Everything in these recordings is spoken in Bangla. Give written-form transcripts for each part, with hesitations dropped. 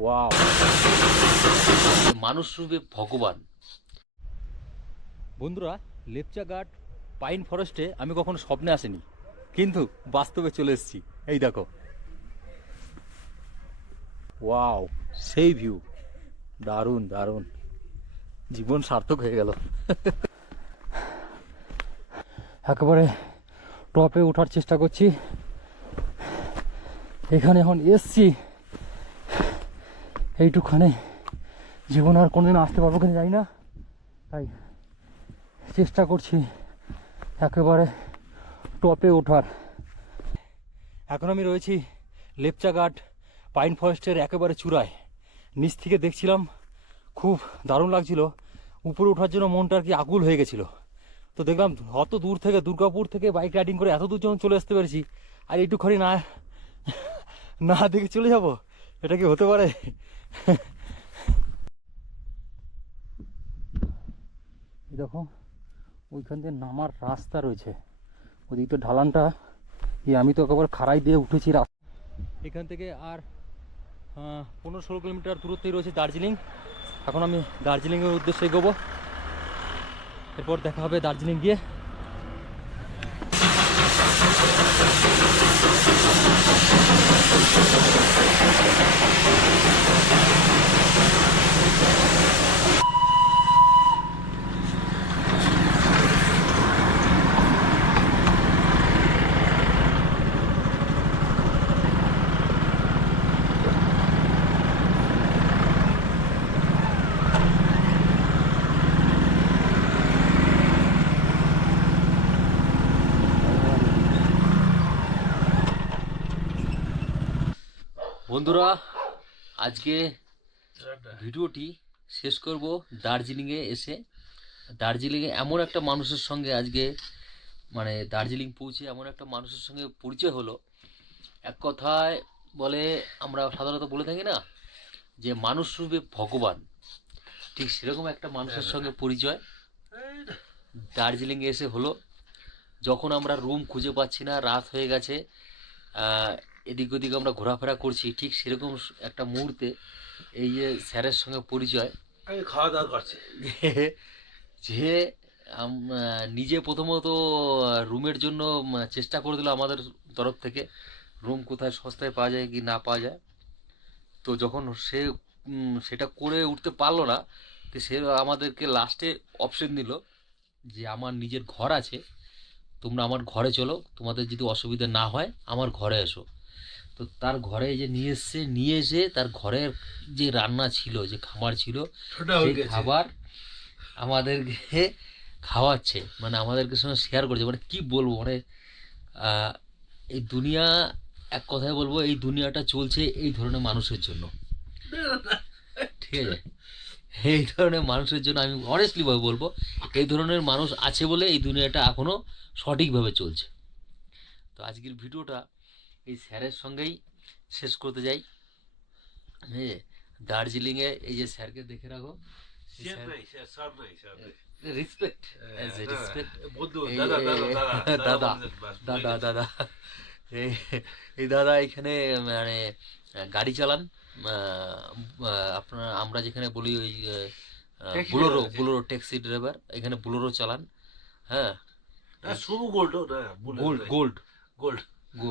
ওয়াও, মানুষ রূপে ভগবান। বন্ধুরা, লেপচা ঘাট পাইন ফরেস্টে আমি কখনো স্বপ্নে আসিনি, কিন্তু বাস্তবে চলে এসেছি। এই দেখো, ওয়াও, সেই ভিউ, দারুণ দারুণ, জীবন সার্থক হয়ে গেল। একেবারে টপে ওঠার চেষ্টা করছি। এখানে এখন এসছি, এইটুখানে জীবন আর কোনোদিন আসতে পারবো কিনা জানি না, তাই চেষ্টা করছি একেবারে টপে ওঠার। এখন আমি রয়েছি লেপচা ঘাট পাইন ফরেস্টের একেবারে চূড়ায়। নিচ থেকে দেখছিলাম, খুব দারুণ লাগছিল। উপরে ওঠার জন্য মনটা আর কি আকুল হয়ে গেছিলো। তো দেখলাম অত দূর থেকে, দুর্গাপুর থেকে বাইক রাইডিং করে এত দূর যখন চলে আসতে পেরেছি, আর একটুখানি না না দেখে চলে যাব, এটা কি হতে পারে? দেখো, ওইখান দিয়ে নামার রাস্তা রয়েছে, ওদিকটা ঢালানটা। আমি তো একেবারে খাড়াই দিয়ে উঠেছি। এখান থেকে আর 15-16 কিলোমিটার দূরত্বেই রয়েছে দার্জিলিং। এখন আমি দার্জিলিংয়ের উদ্দেশ্যে এগোবো, এরপর দেখা হবে দার্জিলিং গিয়ে। বন্ধুরা, আজকে ভিডিওটি শেষ করব দার্জিলিংয়ে এসে। দার্জিলিংয়ে এমন একটা মানুষের সঙ্গে আজকে, মানে দার্জিলিং পৌঁছে এমন একটা মানুষের সঙ্গে পরিচয় হলো। এক কথায় বলে, আমরা সাধারণত বলে থাকি না যে মানুষ রূপে ভগবান, ঠিক সেরকম একটা মানুষের সঙ্গে পরিচয় দার্জিলিংয়ে এসে হলো। যখন আমরা রুম খুঁজে পাচ্ছি না, রাত হয়ে গেছে, এদিক ওদিক আমরা ঘোরাফেরা করছি, ঠিক সেরকম একটা মুহূর্তে এই যে স্যারের সঙ্গে পরিচয়। আমি খাওয়া দাওয়া করছি যে নিজে প্রথমত রুমের জন্য চেষ্টা করে দিল আমাদের তরফ থেকে, রুম কোথায় সস্তায় পাওয়া যায় কি না পাওয়া যায়। তো যখন সে সেটা করে উঠতে পারলো না, তো সে আমাদেরকে লাস্টে অপশন দিল যে আমার নিজের ঘর আছে, তোমরা আমার ঘরে চলো, তোমাদের যদি অসুবিধা না হয় আমার ঘরে এসো। তো তার ঘরে যে নিয়ে এসে তার ঘরের যে রান্না ছিল, যে খাবার ছিল, সেই খাবার আমাদেরকে খাওয়াচ্ছে, মানে আমাদেরকে সঙ্গে শেয়ার করছে। মানে কি বলবো, মানে এই দুনিয়া, এক কথায় বলবো, এই দুনিয়াটা চলছে এই ধরনের মানুষের জন্য, ঠিক আছে? এই ধরনের মানুষের জন্য আমি অনেস্টলি ভাবে বলবো, এই ধরনের মানুষ আছে বলে এই দুনিয়াটা এখনো সঠিকভাবে চলছে। তো আজকের ভিডিওটা এই স্যারের সঙ্গেই শেষ করতে যাই। হ্যাঁ, দার্জিলিংয়ে এই যে স্যারকে দেখে রাখো, রেসপেক্ট, দাদা দাদা দাদা, এই দাদা এখানে মানে গাড়ি চালান। আপনার আমরা যেখানে বলি ওই বুলোরো ট্যাক্সি ড্রাইভার, এখানে বুলোরো চালান। হ্যাঁ, গোল্ড গোল্ড গোল্ড,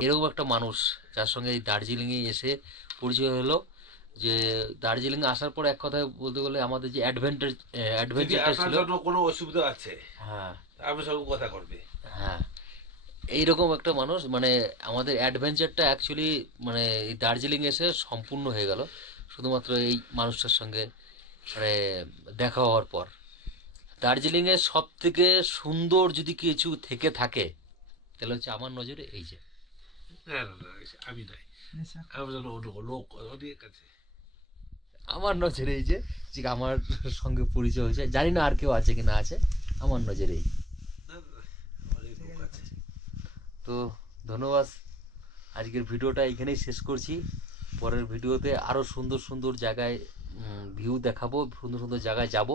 এরকম একটা মানুষ যার সঙ্গে এই দার্জিলিংয়ে এসে পরিচয় হলো। যে দার্জিলিং আসার পর এক কথায় বলতে গেলে আমাদের যে অ্যাডভেঞ্চারটা ছিল, কোনো অসুবিধা আছে, হ্যাঁ আমি সব কথা করবে, হ্যাঁ, এইরকম একটা মানুষ। মানে আমাদের অ্যাডভেঞ্চারটা অ্যাকচুয়ালি মানে এই দার্জিলিং এসে সম্পূর্ণ হয়ে গেল শুধুমাত্র এই মানুষটার সঙ্গে মানে দেখা হওয়ার পর। দার্জিলিংয়ের সব থেকে সুন্দর যদি কিছু থেকে থাকে তাহলে হচ্ছে আমার নজরে এই যে, আমি নাই, লোক আছে আমার নজরে এই যে, আমার সঙ্গে পরিচয় হয়েছে। জানি না আর কেউ আছে কি না আছে, আমার নজরে এই। তো ধন্যবাদ, আজকের ভিডিওটা এখানেই শেষ করছি। পরের ভিডিওতে আরও সুন্দর সুন্দর জায়গায় ভিউ দেখাবো, সুন্দর সুন্দর জায়গায় যাব।